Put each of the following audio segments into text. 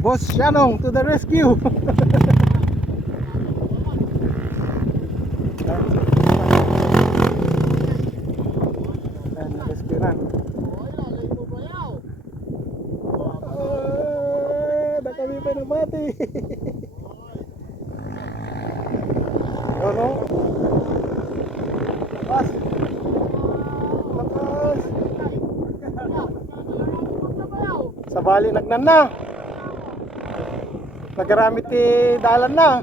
Boss Shanong to the rescue. Rescue na. Na kami pa na mati. Ano? Pas. Lakas. Sa bali nagnan na. Nagaramit ti dalan na.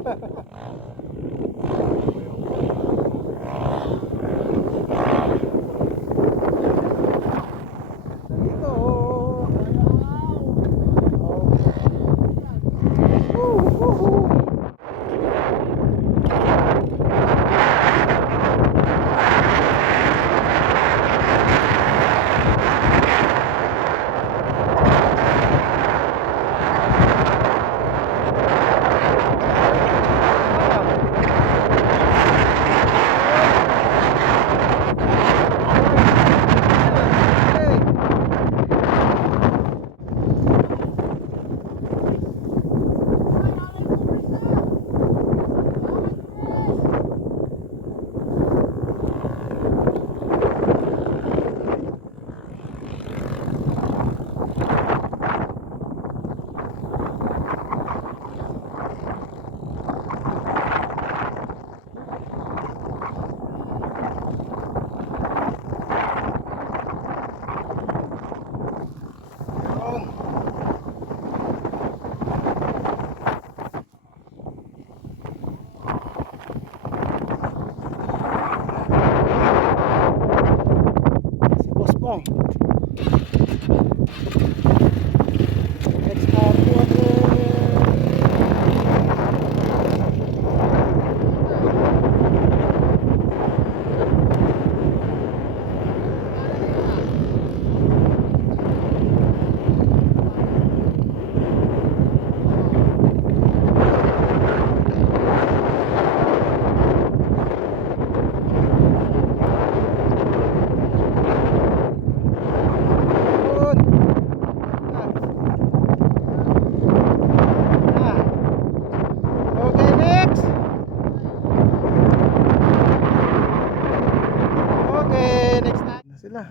Sila.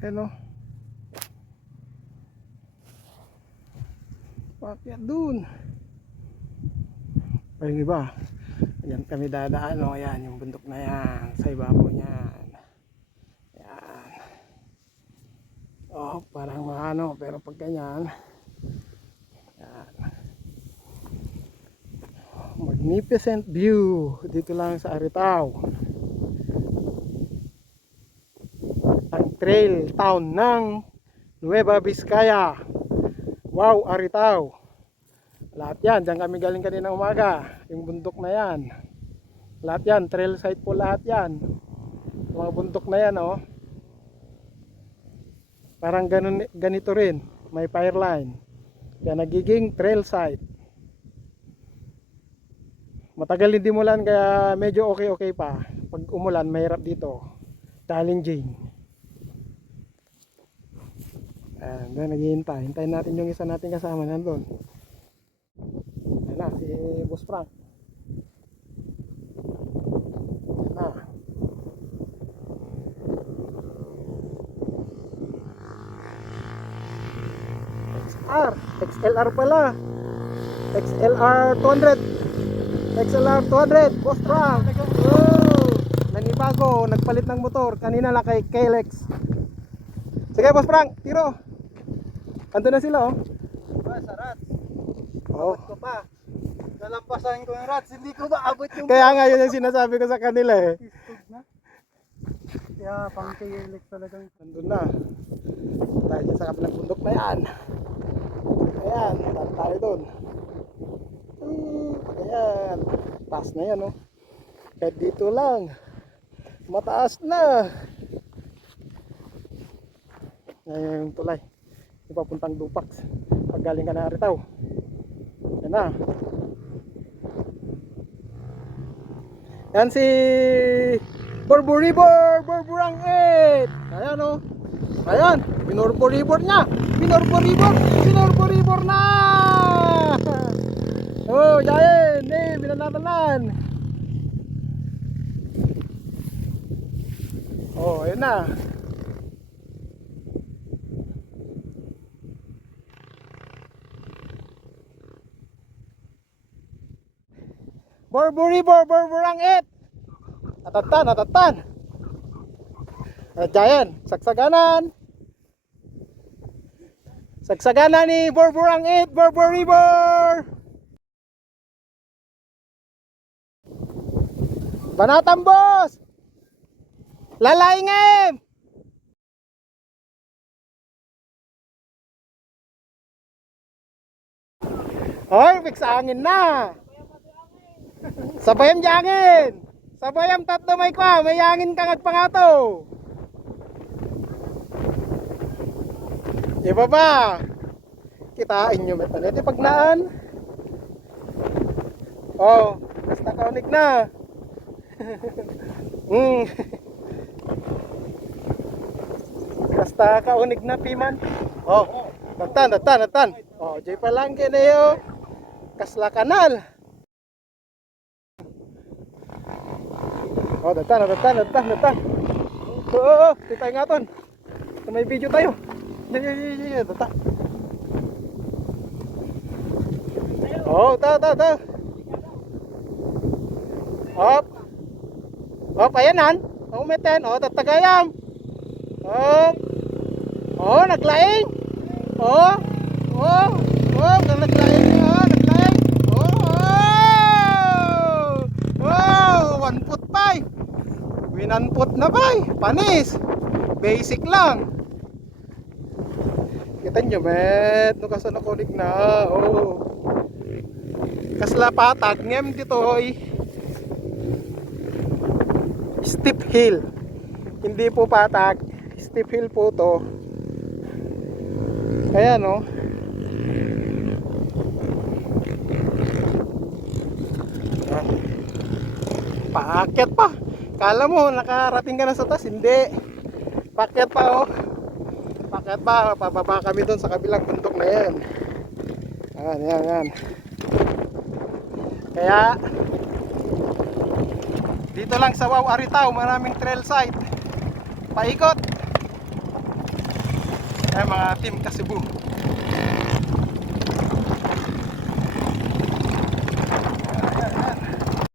Hello. Pakyat dun. Ayun iba. Ayan kami dadaan. O ayan yung bundok na yan. Sa ibabaw niyan. Ayan. Oh, parang maano. Pero pag ganyan. Ayan. Magnificent view. Dito lang sa Aritao. Trail town ng Nueva Vizcaya. Wow, Aritao. Lahat yan, dyan kami galing kanina umaga. Yung bundok na yan. Lahat yan, trail site po lahat yan. Mga bundok na yan, oh. Parang ganito rin, may fire line. Kaya nagiging trail site. Matagal hindi mulan kaya medyo okay pa. Pag umulan, mahirap dito. Challenging. Doon naghihintay. Hintayin natin yung isa natin kasama nandun. Ayan na, si Boss Frank. Ayan na. XLR pala. XLR 200. XLR 200, Boss Frank. Oh, nanibago, nagpalit ng motor. Kanina lang kay Kalex. Sige Boss Frank, tiro. Ando na sila, oh. Sa rats. Oh. Abot ko pa. Nalampasan ko yung rats, hindi ko maabot yung... Kaya nga yun yung sinasabi ko sa kanila eh. Na. Kaya pang KLX talagang... Nandun na. Tayo dyan sa kabilang bundok na yan. Ayan, tayo doon. Ayan. Taas na yan, oh. Kahit dito lang. Mataas na. Ayan yung tulay. Ipapuntang Dupax. Pag galing ka na Aritao. Yan na. Yan si Burburibor, Burburang 8. Ayan, oh. Ayan. Binurbor-ribor niya. Binurbor-ribor. Binurbor-ribor na. Oh, Jayen. Binanatanan. Oh, ayun na. Borbor-ribor, borborang it. Natatan, natatan. At Jayen, saksaganan. Saksaganan ni borborang it, borbor-ribor. Banatan, boss! Lalaingim! Hoy, fix angin na! Sabayam jangin! Sabayam tatlo may kwa, may angin kang agpangato! Iba ba? Kitain nyo may palit pagnaan. Oh, basta kaunik na. Basta kaunig na piman. Oh, datan. Oh, jay pa lang kinayo. Kasla kanal. Oh, datan. Oh, titay nga ton. May video tayo. Datan. Oh, ta. Hop, ayanan. Umeten. Oh, tatagayam. Hop. Oh, naglaing. Oh, naglaing. Oh, 1 foot pa. Winanput na ba? Panis. Basic lang. Kita nyo, met. No, kaso nakunig na. Oh. Kasla patag. Ngem dito, hoy. Steep hill. Hindi po patag. Steep hill po to. Ayan, no. Paakyat pa. Kala mo nakarating ka na sa taas, hindi. Paakyat pa, oh. Paakyat pa, pababa kami doon sa kabilang bundok na yan. Yan. Kaya dito lang sa Wow Aritaw, maraming trail site. Paikot. Ay mga team Kasibu.